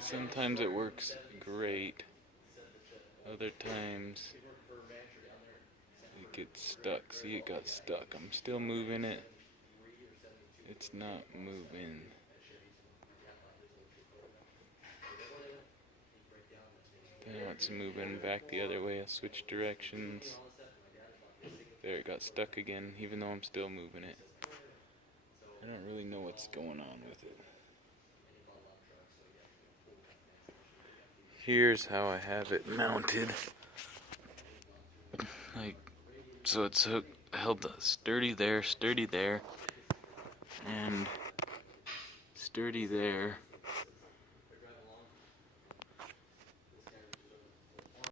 Sometimes it works great. Other times it gets stuck. See, it got stuck. I'm still moving it. It's not moving. Now it's moving back the other way. I'll switch directions. There, it got stuck again, even though I'm still moving it. I don't really know what's going on with it. Here's how I have it mounted. So it's held sturdy there, and sturdy there.